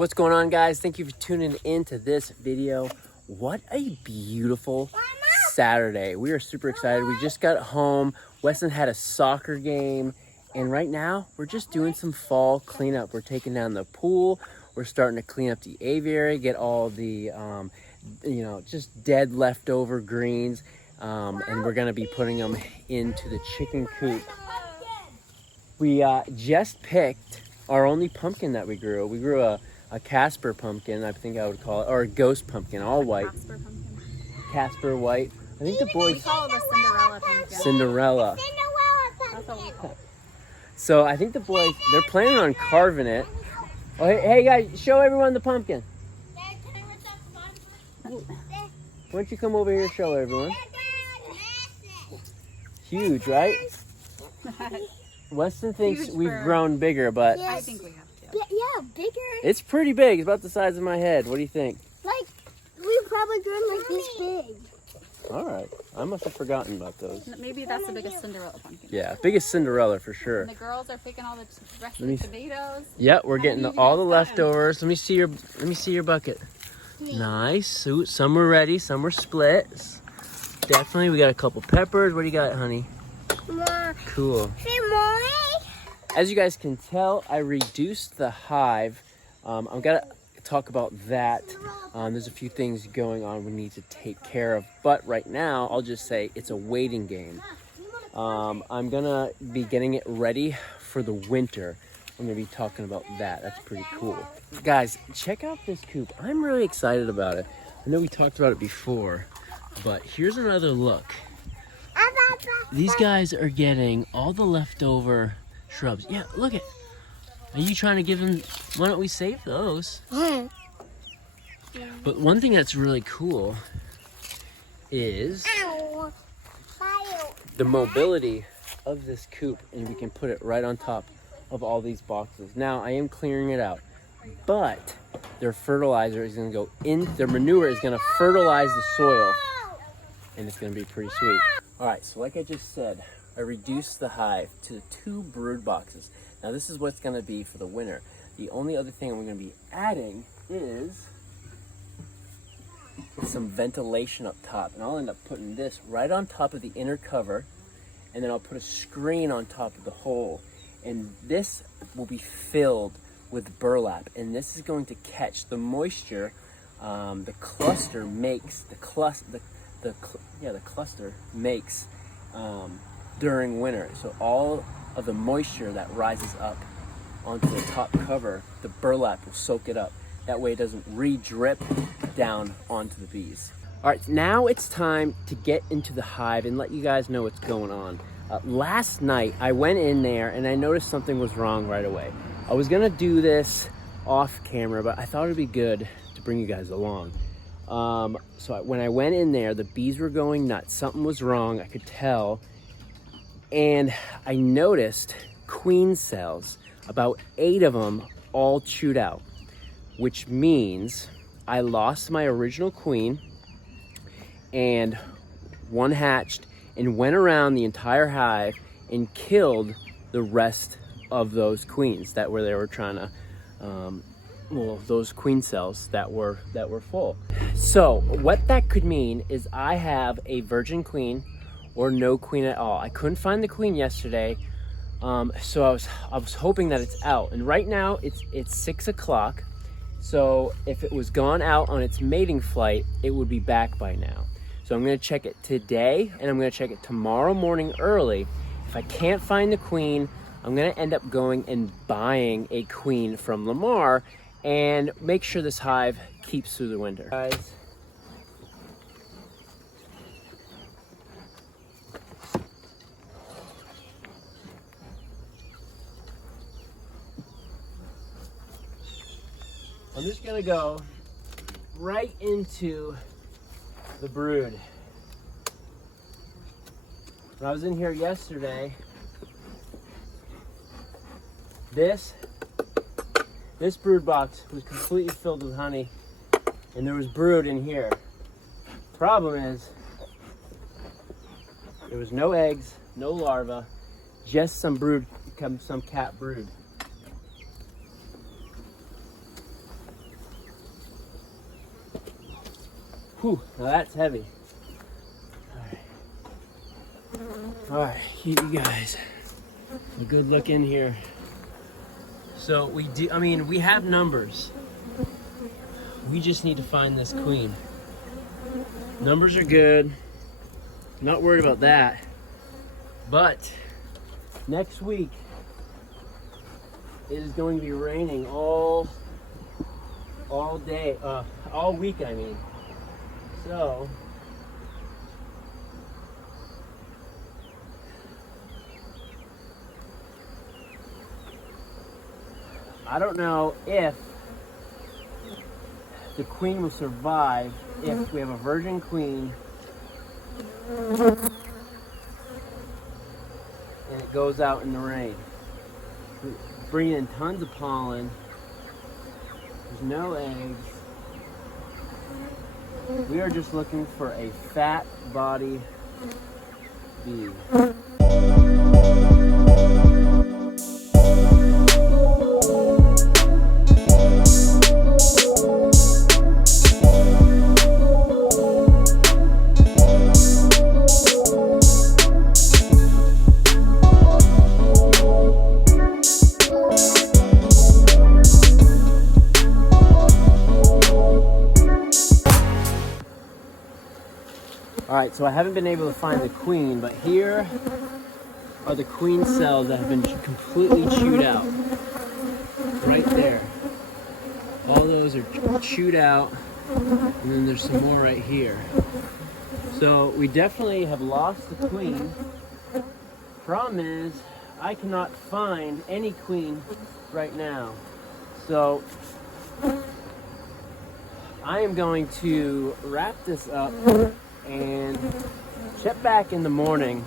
What's going on, guys? Thank you for tuning into this video. What a beautiful Saturday. We are super excited. We just got home. Weston had a soccer game, and right now we're just doing some fall cleanup. We're taking down the pool. We're starting to clean up the aviary, get all the just dead leftover greens, and we're gonna be putting them into the chicken coop. We just picked our only pumpkin that we grew. We grew a Casper pumpkin, I think I would call it, or a ghost pumpkin, all white. Casper pumpkin. Casper white. I think the boys... We call it a Cinderella pumpkin. Cinderella. That's what we call it. So I think the boys, they're planning on carving it. Oh, hey guys, show everyone the pumpkin. Why don't you come over here and show everyone? Huge, right? Weston thinks we've grown bigger, but... I think we have to. Yeah, bigger. It's pretty big. It's about the size of my head. What do you think? Like, we've probably grown like this big. All right. I must have forgotten about those. Maybe that's the biggest Cinderella pumpkin. Yeah, biggest Cinderella for sure. And the girls are picking all the rest of the tomatoes. Yep, we're getting all the leftovers. Let me see your bucket. Nice. So, some were ready, some were split. Definitely, we got a couple peppers. What do you got, honey? More. Cool. More. As you guys can tell, I reduced the hive. I'm gonna talk about that. There's a few things going on we need to take care of, but right now I'll just say it's a waiting game. I'm gonna be getting it ready for the winter. I'm gonna be talking about that. That's pretty cool. Guys, check out this coop. I'm really excited about it. I know we talked about it before, but here's another look. These guys are getting all the leftover shrubs. Yeah, look at. Are you trying to give them? Why don't we save those? But one thing that's really cool is the mobility of this coop, and we can put it right on top of all these boxes. Now I am clearing it out, but their fertilizer is going to go in. Their manure is going to fertilize the soil, and it's going to be pretty sweet. All right, so like I just said, I reduced the hive to 2 brood boxes. Now this is what's gonna be for the winter. The only other thing I'm gonna be adding is some ventilation up top. And I'll end up putting this right on top of the inner cover, and then I'll put a screen on top of the hole. And this will be filled with burlap, and this is going to catch the moisture the cluster makes, the cluster makes during winter. So all of the moisture that rises up onto the top cover, the burlap will soak it up. That way it doesn't re-drip down onto the bees. All right, now it's time to get into the hive and let you guys know what's going on. Last night I went in there and I noticed something was wrong right away. I was gonna do this off camera, but I thought it'd be good to bring you guys along. So when I went in there, the bees were going nuts. Something was wrong, I could tell. And I noticed queen cells, about 8 of them all chewed out, which means I lost my original queen, and one hatched and went around the entire hive and killed the rest of those queens that they were trying to, those queen cells that were full. So what that could mean is I have a virgin queen or no queen at all. I couldn't find the queen yesterday, so I was hoping that it's out. And right now it's 6 o'clock. So if it was gone out on its mating flight, it would be back by now. So I'm gonna check it today, and I'm gonna check it tomorrow morning early. If I can't find the queen, I'm gonna end up going and buying a queen from Lamar and make sure this hive keeps through the winter. Guys, I'm just gonna go right into the brood. When I was in here yesterday, this brood box was completely filled with honey, and there was brood in here. Problem is, there was no eggs, no larvae, just some brood, some cat brood. Whew, now that's heavy. All right, you guys, a good look in here. So we have numbers. We just need to find this queen. Numbers are good. Not worried about that. But next week it is going to be raining all day, all week I mean. So I don't know if the queen will survive if we have a virgin queen and it goes out in the rain. We bring in tons of pollen. There's no eggs. We are just looking for a fat body bee. Alright, so I haven't been able to find the queen, but here are the queen cells that have been completely chewed out. Right there. All those are chewed out, and then there's some more right here. So we definitely have lost the queen. Problem is, I cannot find any queen right now. So I am going to wrap this up and check back in the morning.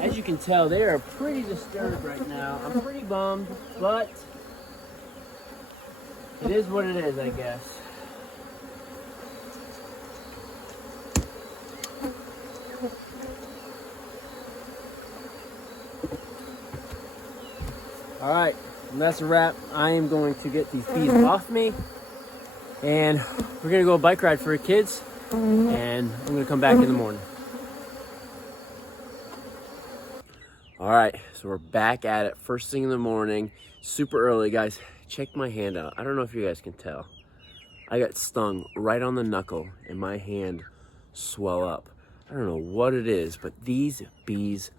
As you can tell, they are pretty disturbed right now. I'm pretty bummed, but it is what it is, I guess. All right, and that's a wrap. I am going to get these bees off me, and we're gonna go a bike ride for the kids, and I'm gonna come back in the morning. All right, so we're back at it first thing in the morning, super early. Guys, check my hand out. I don't know if you guys can tell. I got stung right on the knuckle and my hand swelled up. I don't know what it is, but these bees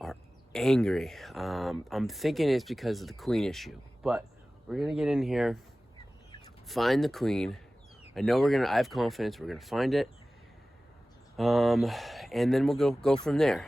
are angry. I'm thinking it's because of the queen issue, but we're gonna get in here, find the queen. I know I have confidence we're gonna find it. And then we'll go from there.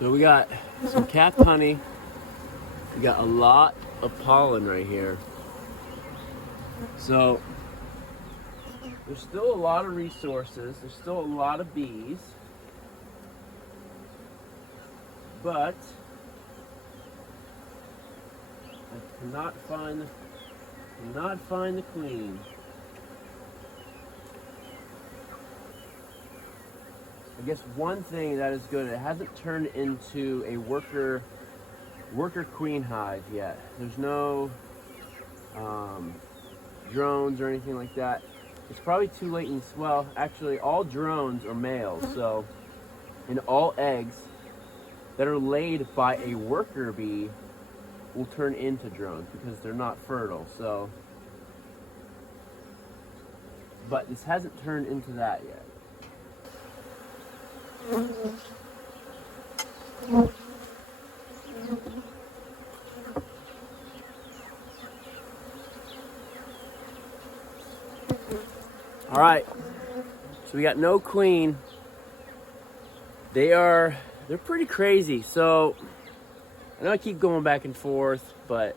So we got some capped honey. We got a lot of pollen right here. So there's still a lot of resources. There's still a lot of bees. But I cannot find the queen. I guess one thing that is good, it hasn't turned into a worker queen hive yet. There's no drones or anything like that. It's probably too late in well, actually all drones are males, so and all eggs that are laid by a worker bee will turn into drones because they're not fertile. So, but this hasn't turned into that yet. All right, so we got no queen. They're pretty crazy. So I know I keep going back and forth, but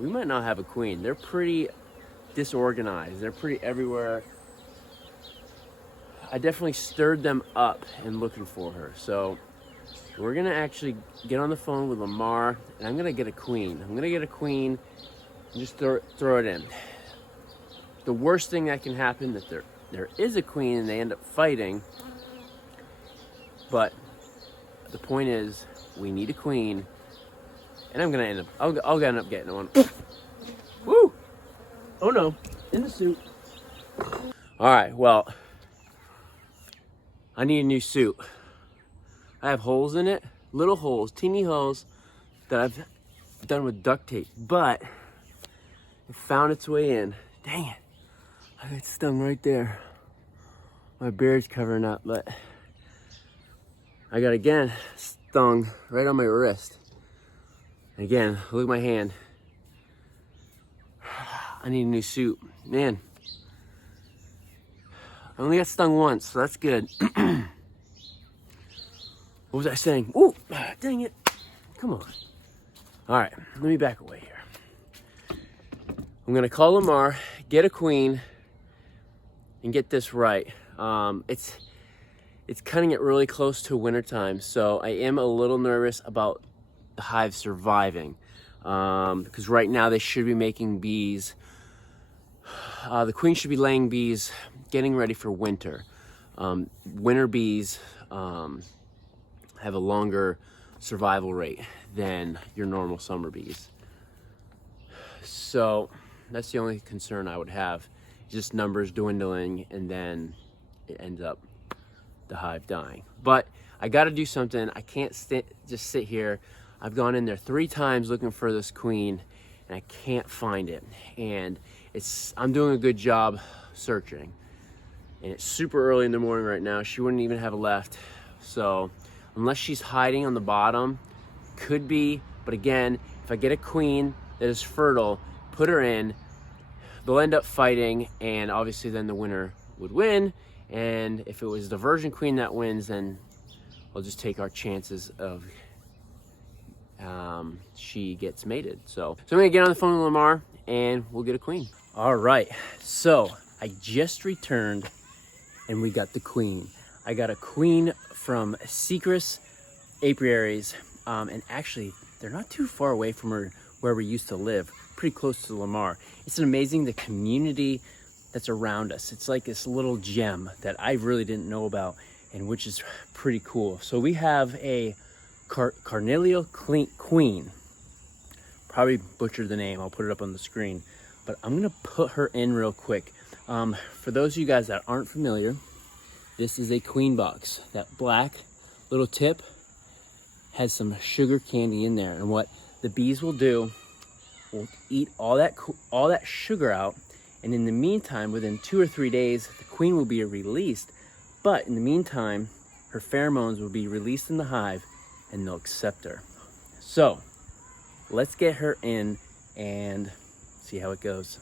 we might not have a queen. They're pretty disorganized. They're pretty everywhere. I definitely stirred them up in looking for her. So we're gonna actually get on the phone with Lamar, and I'm gonna get a queen. I'm gonna get a queen and just throw it in. The worst thing that can happen is that there is a queen and they end up fighting. But the point is, we need a queen, and I'm gonna end up. I'll end up getting one. Woo! Oh no, in the suit. All right, well, I need a new suit. I have holes in it, little holes, teeny holes that I've done with duct tape, but it found its way in. Dang it, I got stung right there. My beard's covering up, but I got again stung right on my wrist. Again, look at my hand. I need a new suit. Man, I only got stung once, so that's good. What was I saying? Ooh, dang it. Come on. All right, let me back away here. I'm gonna call Lamar, get a queen, and get this right. It's cutting it really close to winter time, so I am a little nervous about the hive surviving. Because right now they should be making bees. The queen should be laying bees, getting ready for winter. Winter bees have a longer survival rate than your normal summer bees. So that's the only concern I would have. Just numbers dwindling, and then it ends up the hive dying. But I got to do something. I can't just sit here. I've gone in there 3 times looking for this queen, and I can't find it. And I'm doing a good job searching. And it's super early in the morning right now. She wouldn't even have left. So unless she's hiding on the bottom, could be. But again, if I get a queen that is fertile, put her in, they'll end up fighting, and obviously then the winner would win. And if it was the virgin queen that wins, then we'll just take our chances of she gets mated. So I'm gonna get on the phone with Lamar and we'll get a queen. All right, so I just returned and we got the queen. I got a queen from Secret Apiaries, and actually they're not too far away from where we used to live, pretty close to Lamar. It's amazing the community that's around us. It's like this little gem that I really didn't know about, and which is pretty cool. So we have a Carnelian queen. Probably butchered the name. I'll put it up on the screen, but I'm gonna put her in real quick. For those of you guys that aren't familiar, this is a queen box. That black little tip has some sugar candy in there, and what the bees will do, will eat all that sugar out, and in the meantime, within 2 or 3 days, the queen will be released. But in the meantime, her pheromones will be released in the hive, and they'll accept her. So let's get her in and see how it goes.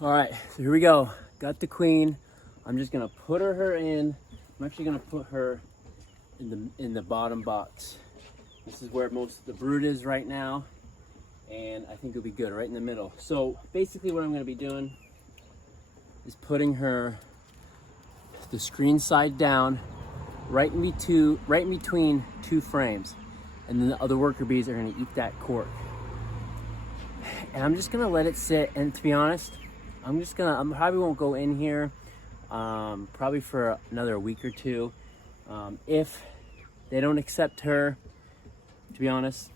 All right, so here we go. Got the queen. I'm just gonna put her in. I'm actually gonna put her in the bottom box. This is where most of the brood is right now, and I think it'll be good right in the middle. So basically what I'm gonna be doing is putting her the screen side down right in between 2 frames, and then the other worker bees are going to eat that cork. And I'm just going to let it sit, and to be honest, I probably won't go in here probably for another week or 2. If they don't accept her, to be honest,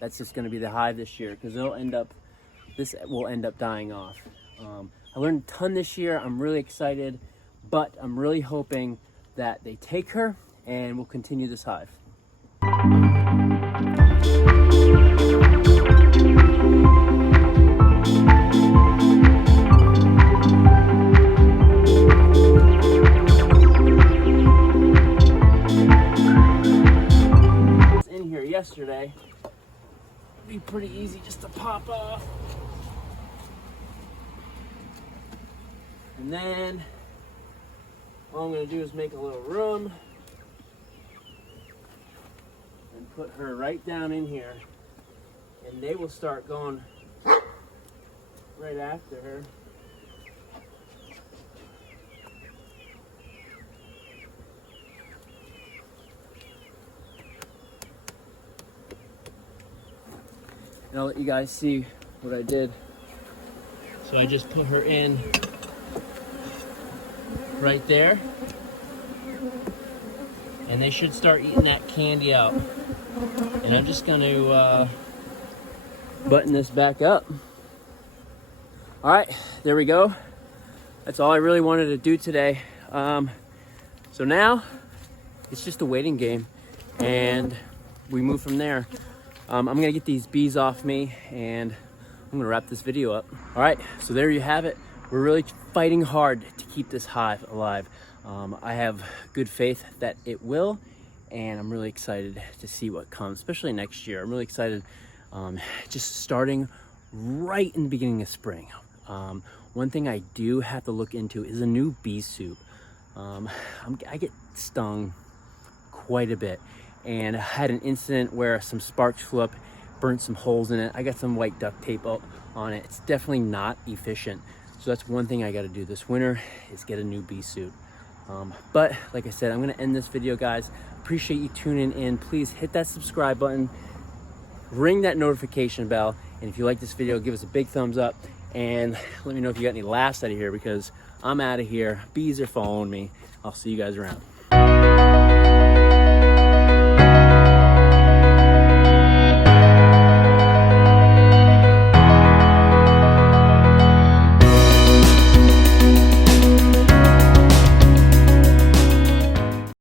that's just going to be the hive this year, because this will end up dying off. I learned a ton this year. I'm really excited, but I'm really hoping that they take her and we'll continue this hive. In here yesterday, it'd be pretty easy just to pop off. And then all I'm going to do is make a little room and put her right down in here. And they will start going right after her. And I'll let you guys see what I did. So I just put her in right there. And they should start eating that candy out. And I'm just going to button this back up. All right, there we go. That's all I really wanted to do today. So now it's just a waiting game, and we move from there. I'm gonna get these bees off me, and I'm gonna wrap this video up. All right, so there you have it. We're really fighting hard to keep this hive alive. I have good faith that it will, and I'm really excited to see what comes, especially next year. I'm really excited, just starting right in the beginning of spring. One thing I do have to look into is a new bee suit. I get stung quite a bit, and I had an incident where some sparks flew up, burnt some holes in it. I got some white duct tape on it. It's definitely not efficient. So that's one thing I got to do this winter, is get a new bee suit. But like I said, I'm going to end this video, guys. Appreciate you tuning in. Please hit that subscribe button, ring that notification bell, and if you like this video, give us a big thumbs up, and let me know if you got any laughs out of here, because I'm out of here. Bees are following me. I'll see you guys around.